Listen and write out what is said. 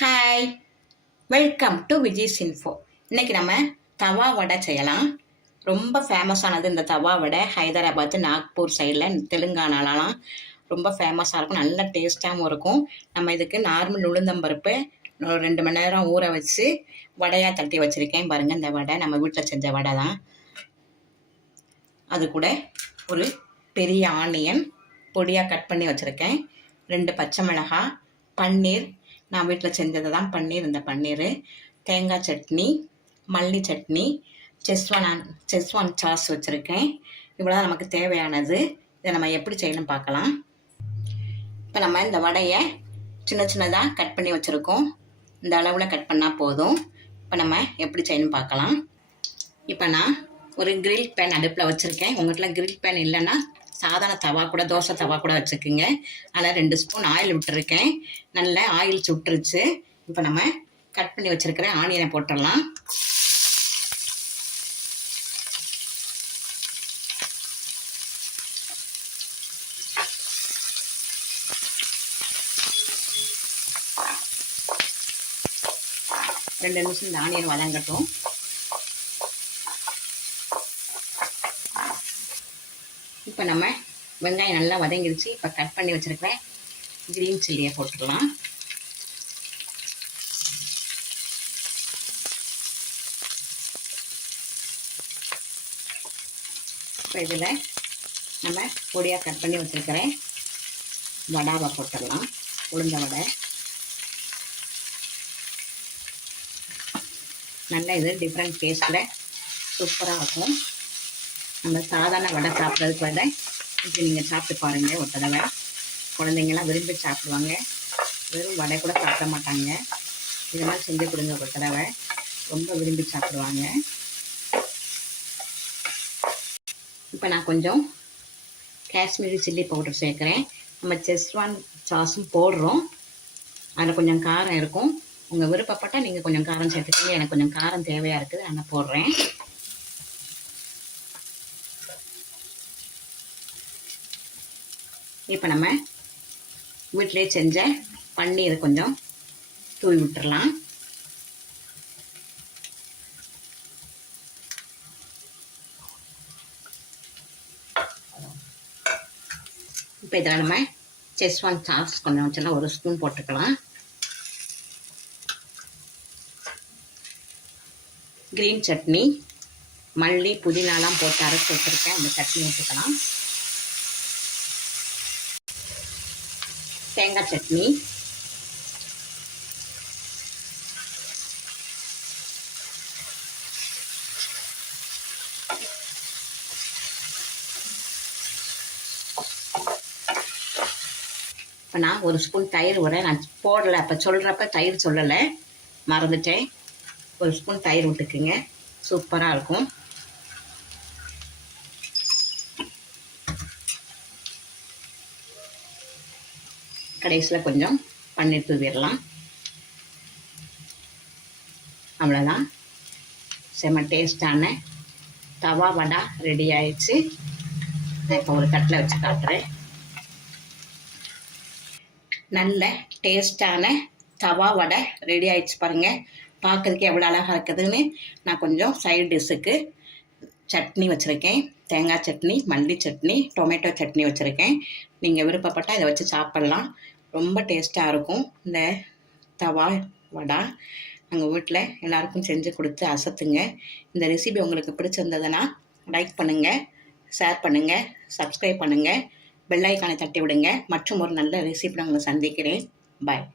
Hi, welcome to Vijay's info. இன்றைக்கி நம்ம தவா வடை செய்யலாம். ரொம்ப ஃபேமஸானது இந்த தவா வடை. ஹைதராபாத், நாக்பூர் சைடில், தெலுங்கானாலலாம் ரொம்ப ஃபேமஸாக இருக்கும். நல்ல டேஸ்ட்டாகவும் இருக்கும். நம்ம இதுக்கு நார்மல் உளுந்தம்பருப்பு 2 மணி நேரம் ஊற வச்சு வடையாக தட்டி வச்சுருக்கேன். பாருங்கள், இந்த வடை நம்ம வீட்டில் செஞ்ச வடை தான். அது கூட ஒரு பெரிய ஆனியன் பொடியாக கட் பண்ணி வச்சுருக்கேன். 2 பச்சை மிளகாய், பன்னீர், நான் வீட்டில் செஞ்சது தான் பன்னீர். இந்த பன்னீர், தேங்காய் சட்னி, மல்லி சட்னி, செஸ்வான் சாஸ் வச்சுருக்கேன். இவ்வளோ நமக்கு தேவையானது. இதை நம்ம எப்படி செய்யணும் பார்க்கலாம். இப்போ நம்ம இந்த வடையை சின்ன சின்னதாக கட் பண்ணி வச்சுருக்கோம். இந்த அளவில் கட் பண்ணால் போதும். இப்போ நம்ம எப்படி செய்யணும் பார்க்கலாம். இப்போ நான் ஒரு கிரில் பேன் அடுப்பில் வச்சுருக்கேன். உங்கள்கிட்ட கிரில் பேன் இல்லைன்னா சாதாரண தவா கூட, தோசை தவா கூட வச்சுக்கோங்க. அதில் 2 ஸ்பூன் ஆயில் விட்டுருக்கேன். நல்ல ஆயில் சுட்டுருச்சு. இப்போ நம்ம கட் பண்ணி வச்சுருக்கிற ஆனியனை போட்டுடலாம். ரெண்டு நிமிஷம் இந்த ஆனியன் வதங்கட்டும். இப்போ நம்ம வெங்காயம் நல்லா வதங்கிடுச்சு. இப்போ கட் பண்ணி வச்சுருக்கிறேன் கிரீன் சில்லியை போட்டுடலாம். இப்போ இதில் நம்ம பொடியாக கட் பண்ணி வச்சுருக்கிறேன் வடாவை போட்டுடலாம். உளுந்த வடை நல்லா, இது டிஃப்ரெண்ட் டேஸ்ட்டில் சூப்பராக இருக்கும். நம்ம சாதாரண வடை சாப்பிட்றதுக்கு வடை இப்படி நீங்கள் சாப்பிட்டு பாருங்கள் ஒரு தடவை. குழந்தைங்களாம் விரும்பி சாப்பிடுவாங்க. வெறும் வடை கூட சாப்பிட மாட்டாங்க. இதெல்லாம் செஞ்சு கொடுங்க ஒரு தடவை, ரொம்ப விரும்பி சாப்பிடுவாங்க. இப்போ நான் கொஞ்சம் காஷ்மீரி சில்லி பவுடர் சேர்க்குறேன். நம்ம செஸ்வான் சாஸும் போடுறோம். அதில் கொஞ்சம் காரம் இருக்கும். உங்கள் விருப்பப்பட்டால் நீங்கள் கொஞ்சம் காரம் சேர்த்துக்கோங்க. எனக்கு கொஞ்சம் காரம் தேவையாக இருக்குது, நான் போடுறேன். இப்போ நம்ம வீட்டிலே செஞ்ச பன்னீரை கொஞ்சம் தூவி விட்டுறலாம். இப்போ இதில் நம்ம செஸ்வான் சாஸ் கொஞ்சம் வச்செல்லாம் 1 ஸ்பூன் போட்டுக்கலாம். கிரீன் சட்னி, மல்லி, புதினாலாம் போட்டு அரைச்சி வச்சுருக்கேன். அந்த சட்னி ஊற்றிக்கலாம். தேங்காய் சட்னி, இப்போ நான் 1 ஸ்பூன் தயிர் விடுறேன். நான் போடலை, அப்போ சொல்கிறப்ப தயிர் சொல்லலை, மறந்துட்டேன். 1 ஸ்பூன் தயிர் விட்டுக்குங்க, சூப்பராக இருக்கும். கடைசியில் கொஞ்சம் பன்னீர் தூவிடலாம். அவ்வளோதான், செம்ம டேஸ்டான தவா வடை ரெடி ஆயிடுச்சு. நான் இப்போ ஒரு தட்டில் வச்சு காட்டுறேன். நல்ல டேஸ்டான தவா வடை ரெடி ஆயிடுச்சு பாருங்கள். பார்க்குறதுக்கு எவ்வளோ அழகாக இருக்குதுன்னு. நான் கொஞ்சம் சைடு டிஷ்ஷுக்கு சட்னி வச்சுருக்கேன். தேங்காய் சட்னி, மல்லி சட்னி, டொமேட்டோ சட்னி வச்சுருக்கேன். நீங்கள் விருப்பப்பட்டால் இதை வச்சு சாப்பிட்லாம். ரொம்ப டேஸ்ட்டாக இருக்கும் இந்த தவா வடை. எங்கள் வீட்டில் எல்லாருக்கும் செஞ்சு கொடுத்து அசத்துங்க. இந்த ரெசிபி உங்களுக்கு பிடிச்சிருந்ததுன்னா லைக் பண்ணுங்கள், ஷேர் பண்ணுங்கள், சப்ஸ்கிரைப் பண்ணுங்கள், பெல் ஐக்கானை தட்டி விடுங்க. மற்றும் ஒரு நல்ல ரெசிபி உங்களை சந்திக்கிறேன். பாய்.